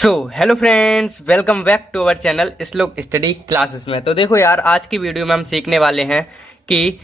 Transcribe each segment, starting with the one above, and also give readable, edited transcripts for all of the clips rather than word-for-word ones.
Hello friends, welcome back to our channel Shlok study classes में। तो देखो यार, आज की वीडियो में हम सीखने वाले हैं कि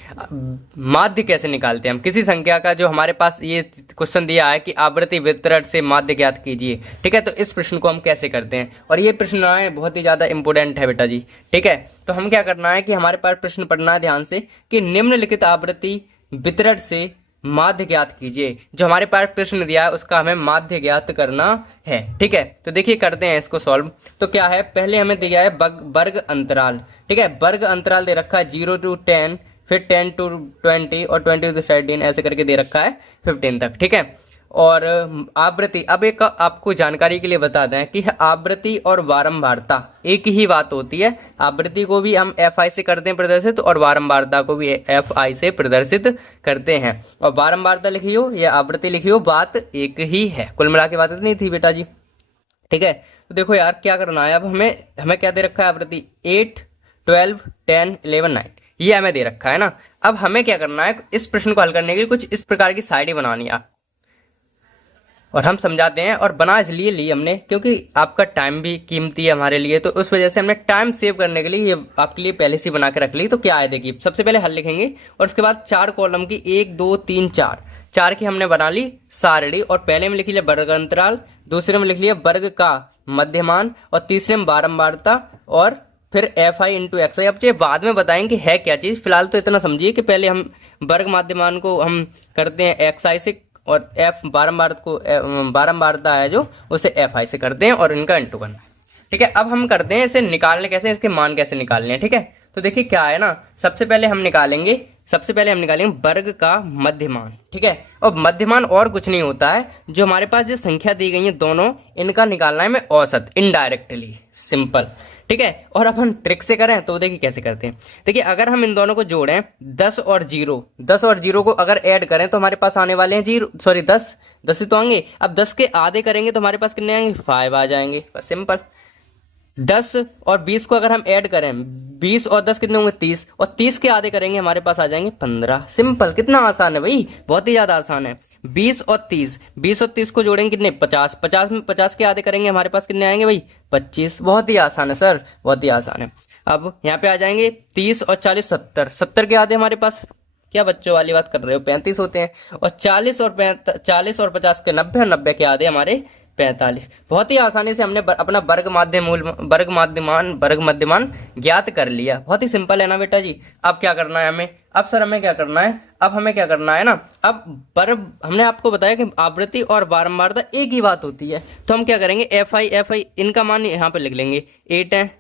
माध्य कैसे निकालते हैं हम किसी संख्या का। जो हमारे पास ये क्वेश्चन दिया है कि आवृत्ति वितरण से माध्य ज्ञात कीजिए, ठीक है। तो इस प्रश्न को हम कैसे करते हैं, और ये प्रश्न है बहुत ही ज़्यादा इंपॉर्टेंट है बेटा जी, ठीक है। तो हम क्या करना है कि हमारे पास प्रश्न पढ़ना है ध्यान से कि निम्नलिखित आवृत्ति वितरण से माध्य ज्ञात कीजिए। जो हमारे पास प्रश्न दिया है उसका हमें माध्य ज्ञात करना है, ठीक है। तो देखिए करते हैं इसको सॉल्व। तो क्या है, पहले हमें दिया है वर्ग अंतराल, ठीक है। वर्ग अंतराल दे रखा है 0 to 10, फिर 10 to 20 और 20 to 13 ऐसे करके दे रखा है 15 तक, ठीक है। और आवृत्ति, अब एक आपको जानकारी के लिए बता दें कि आवृत्ति और बारंबारता एक ही बात होती है। आवृत्ति को भी हम FI से करते हैं प्रदर्शित, और बारंबारता को भी FI से प्रदर्शित करते हैं। और बारंबारता लिखी हो या आवृत्ति लिखी हो, बात एक ही है। कुल मिला के बात इतनी थी बेटा जी, ठीक है। तो देखो यार क्या करना है, अब हमें क्या दे रखा है, आवृत्ति 8, 12, 10, 11, 9 ये हमें दे रखा है ना। अब हमें क्या करना है, इस प्रश्न को हल करने के लिए कुछ इस प्रकार की साइडें बनानी है, और हम समझाते हैं। और बना इसलिए ली हमने क्योंकि आपका टाइम भी कीमती है हमारे लिए, तो उस वजह से हमने टाइम सेव करने के लिए ये आपके लिए पहले से बना के रख ली। तो क्या है देखिए, सबसे पहले हल लिखेंगे और उसके बाद 4 कॉलम की 1 2 3 4 की हमने बना ली सारणी। और पहले में लिख लिया वर्ग अंतराल, दूसरे में लिख लिया वर्ग का मध्यमान, और तीसरे में बारंबारता, और फिर FI इंटू XI। अब ये बाद में बताएंगे है क्या चीज, फिलहाल तो इतना समझिए कि पहले हम वर्ग माध्यमान को हम करते हैं XI से, और बारंबारता है जो उसे FI से करते हैं, और इनका इंटू करना है, ठीक है। अब हम करते हैं इसे निकालने कैसे, इसके मान कैसे निकालने हैं, ठीक है। तो देखिए क्या है ना, सबसे पहले हम निकालेंगे वर्ग का मध्यमान, ठीक है। और मध्यमान और कुछ नहीं होता है, जो हमारे पास जो संख्या दी गई है दोनों, इनका निकालना है हमें औसत, इनडायरेक्टली, सिंपल, ठीक है। और अब हम ट्रिक से करें तो देखिए कैसे करते हैं। देखिए अगर हम इन दोनों को जोड़ें 10 और 0 को अगर ऐड करें तो हमारे पास आने वाले हैं 10 ही तो आएंगे। अब 10 के आधे करेंगे तो हमारे पास कितने आएंगे, 5 आ जाएंगे, बस सिंपल। 10 और 20 को अगर हम ऐड करें, 20 और 10 कितने होंगे, 30, और 30 के आधे करेंगे हमारे पास आ जाएंगे 15। सिंपल, कितना आसान है भाई, बहुत ही ज्यादा आसान है। 20 और 30 को जोड़ेंगे कितने, 50 में 50 के आधे करेंगे हमारे पास कितने आएंगे भाई, 25। बहुत ही आसान है सर, बहुत ही आसान है। अब यहाँ पे आ जाएंगे 30 और 40, 70 के आधे हमारे पास, क्या बच्चों वाली बात कर रहे हो, 35 होते हैं। और 40 और 50 के 90, और 90 के आधे हमारे 45। बहुत ही आसानी से हमने अपना वर्ग मध्यमान ज्ञात कर लिया। बहुत ही सिंपल है ना बेटा जी। अब क्या करना है हमें, अब हमें क्या करना है ना, अब हमने आपको बताया कि आवृत्ति और बारंबारता एक ही बात होती है। तो हम क्या करेंगे, FI इनका मान यहाँ पे लिख लेंगे, 8 है,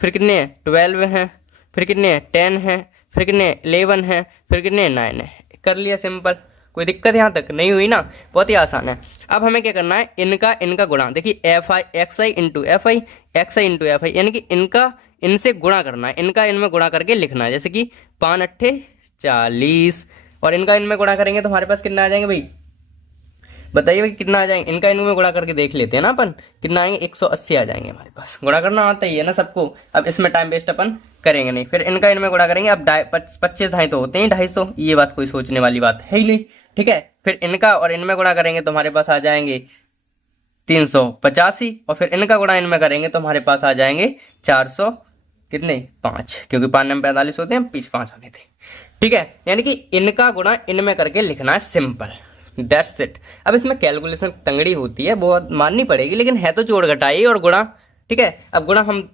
फिर कितने हैं, 12 हैं, फिर कितने हैं, 10 है, फिर कितने 11 है, फिर कितने 9 है। कर लिया सिंपल, कोई दिक्कत यहाँ तक नहीं हुई ना, बहुत ही आसान है। अब हमें क्या करना है, इनका गुणा, देखिए XI इंटू FI, यानी कि इनसे गुणा करना है, इनका इनमें गुणा करके लिखना है। जैसे कि 5 अट्ठे 40, और इनका इनमें गुणा करेंगे तो हमारे पास कितना आ जाएंगे भाई, बताइए भाई कितना आ जाएंगे। इनका इनमें गुणा करके देख लेते हैं ना अपन, कितना आएंगे, 180 आ जाएंगे हमारे पास। गुणा करना आता ही है ना सबको, अब इसमें टाइम वेस्ट अपन करेंगे नहीं। फिर इनका इनमें गुणा करेंगे, अब 25 ढाई तो होते हैं 250, ये बात कोई सोचने वाली बात है ही नहीं, ठीक है। फिर इनका और इनमें गुणा करेंगे तो हमारे पास आ जाएंगे 385, और फिर इनका गुणा इनमें करेंगे तो हमारे पास आ जाएंगे 400 कितने 5, क्योंकि 5 में 45 होते हैं, 5 आने थे, ठीक है। यानी कि इनका गुणा इनमें करके लिखना है, सिंपल, दैट्स इट। अब इसमें कैलकुलेशन तंगड़ी होती है, बहुत माननी पड़ेगी, लेकिन है तो जोड़ घटाई और गुणा, ठीक है। अब गुणा हम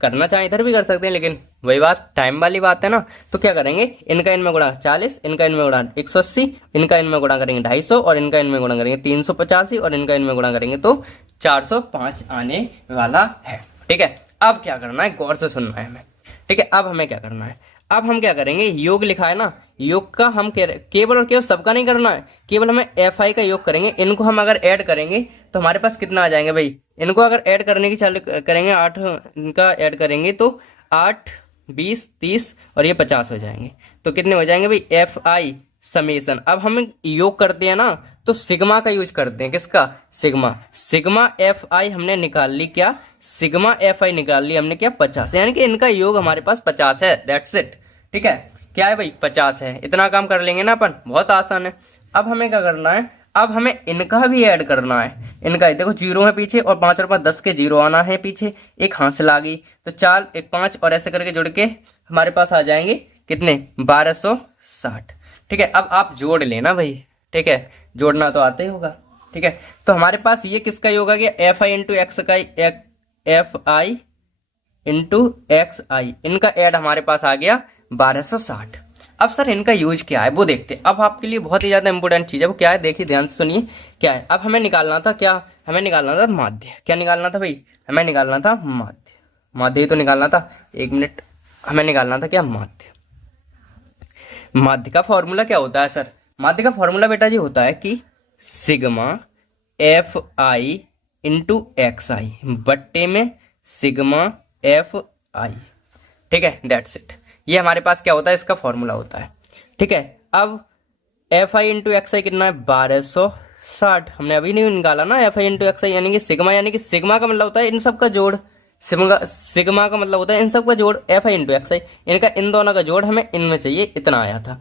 करना चाहें इधर भी कर सकते हैं, लेकिन वही बात टाइम वाली बात है ना। तो क्या करेंगे, इनका इनमें गुणा 40, इनका इनमें गुणा 180, इनका इनमें गुणा करेंगे 250, और इनका इनमें गुणा करेंगे 385, और इनका इनमें गुणा करेंगे तो 405 आने वाला है, ठीक है। अब क्या करना है, गौर से सुनना है हमें, ठीक है। अब हमें क्या करना है, अब हम क्या करेंगे, योग लिखा है ना, योग का हम केवल और केवल सबका नहीं करना है, केवल हमें FI का योग करेंगे। इनको हम अगर ऐड करेंगे तो हमारे पास कितना आ जाएंगे भाई, इनको अगर ऐड करने की चालू करेंगे, 8 इनका ऐड करेंगे तो 8 20 30 और ये 50 हो जाएंगे। तो कितने हो जाएंगे भाई, FI समेसन। अब हम योग करते हैं ना तो सिग्मा का यूज करते हैं, किसका, सिग्मा FI हमने निकाल ली, क्या सिग्मा FI निकाल ली हमने, क्या 50, यानी कि इनका योग हमारे पास 50 है, दैट्स इट, ठीक है। क्या है भाई, 50 है, इतना काम कर लेंगे ना अपन, बहुत आसान है। अब हमें क्या करना है, अब हमें इनका भी ऐड करना है। इनका देखो 0 है पीछे और 5 और 5 10 के 0 आना है पीछे, एक हासिल आ गई तो 4 1 5 और ऐसे करके जुड़ के हमारे पास आ जाएंगे कितने 1260। ठीक है, अब आप जोड़ लेना भाई। ठीक है, जोड़ना तो आता ही होगा। ठीक है, तो हमारे पास ये किसका योग आ गया, एफ आई इंटू एक्स का, एफ आई इंटू एक्स आई, इनका ऐड हमारे पास आ गया 1260। अब सर इनका यूज क्या है वो देखते हैं। अब आपके लिए बहुत ही ज्यादा इंपॉर्टेंट चीज है, वो क्या है देखिए ध्यान से सुनिए क्या है। अब हमें निकालना था क्या, हमें निकालना था माध्य। क्या निकालना था भाई, हमें निकालना था माध्य। माध्य ही तो निकालना था, एक मिनट, हमें निकालना था क्या माध्य। माध्य का फॉर्मूला क्या होता है सर, माध्य का फॉर्मूला बेटा जी होता है कि sigma F I into X I बट्टे में सिग्मा एफ आई। ठीक है, दैट्स इट। ये हमारे पास क्या होता है, इसका फॉर्मूला होता है। ठीक है, अब एफ आई इंटू एक्स आई कितना है 1260, हमने अभी नहीं निकाला ना। एफ आई इंटू एक्स आई यानी कि सिग्मा का मतलब होता है इन सब का जोड़, सिग्मा का मतलब होता है इन सब का जोड़, एफ आई इंटू एक्स आई, इनका इन दोनों का जोड़ हमें इनमें चाहिए, इतना आया था।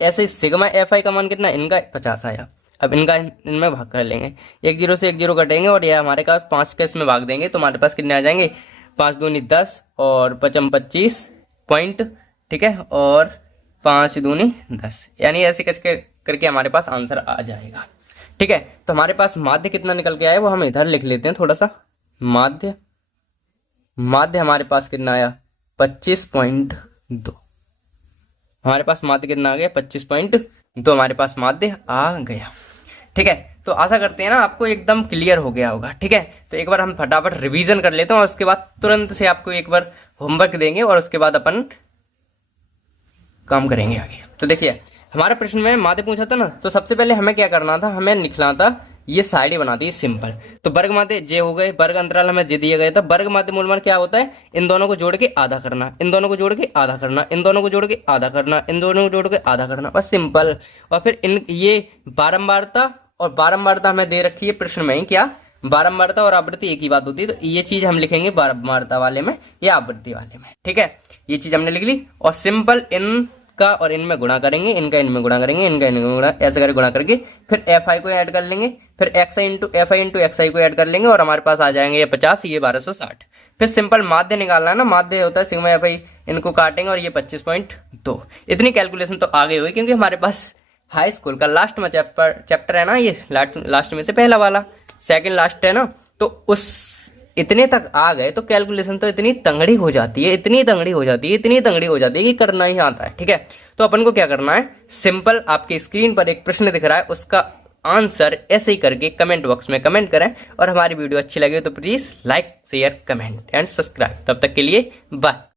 ऐसे सिग्मा एफ आई का मान कितना, इनका 50 आया। अब इनका इनमें भाग कर लेंगे, 1 0 से 1 0 कटेंगे और ये हमारे पास 5 का इसमें भाग देंगे तो हमारे पास कितने आ जाएंगे, 5 दूनी 10 और 5 25 पॉइंट। ठीक है, और 5 दूनी 10, यानी ऐसे करके हमारे पास आंसर आ जाएगा। ठीक है, तो हमारे पास माध्य कितना निकल के आया वो हम इधर लिख लेते हैं थोड़ा सा। माध्य हमारे पास कितना आया 25.2, हमारे पास माध्य कितना आ गया 25.2, हमारे पास माध्य आ गया। ठीक है, तो आशा करते हैं ना आपको एकदम क्लियर हो गया होगा। ठीक है, तो एक बार हम फटाफट रिवीजन कर लेते हैं और उसके बाद तुरंत से आपको एक बार होमवर्क देंगे और उसके बाद अपन काम करेंगे आगे। तो देखिए हमारे प्रश्न में माध्य पूछा था ना, तो सबसे पहले हमें क्या करना था, हमें लिखना था ये साइड बना दी सिंपल। तो वर्ग माध्य जे हो गए, वर्ग अंतराल हमें जे दिए गए था। वर्ग माध्य मूलमान क्या होता है, इन दोनों को जोड़ के आधा करना, इन दोनों को जोड़ के आधा करना, इन दोनों को जोड़ के आधा करना, इन दोनों को जोड़ के आधा करना, बस सिंपल। और फिर इन ये बारंबारता, और बारंबारता हमें दे रखी है प्रश्न में ही, क्या बारंबारता और आवृत्ति एक ही बात होती है, तो ये चीज हम लिखेंगे बारंबारता वाले में या आवृत्ति वाले में। ठीक है, ये चीज हमने लिख ली और सिंपल इनका और इनमें गुणा करेंगे, इनका इनमें गुणा करेंगे, इनका इनमें गुणा, ऐसे करके गुणा करके फिर एफ आई को ऐड कर लेंगे, फिर X I into F I into X I को ऐड कर लेंगे और हमारे पास आ जाएंगे ये 50, ये 1260। फिर सिंपल माध्य निकालना है ना, माध्य होता है सिग्मा एफ आई, इनको काटेंगे और ये 25.2। इतनी कैलकुलेशन तो आ गई हुई क्योंकि हमारे पास हाई स्कूल का लास्ट में चैप्टर है ना, ये लास्ट में से पहला वाला, सेकंड लास्ट है ना, तो उस इतने तक आ गए तो कैलकुलेशन तो इतनी तंगड़ी हो जाती है, इतनी तंगड़ी हो जाती है, इतनी तंगड़ी हो जाती है कि करना ही आता है। ठीक है, तो अपन को क्या करना है, सिंपल आपकी स्क्रीन पर एक प्रश्न दिख रहा है, उसका आंसर ऐसे ही करके कमेंट बॉक्स में कमेंट करें और हमारी वीडियो अच्छी लगे तो please like share comment and subscribe. तब तक के लिए बाय।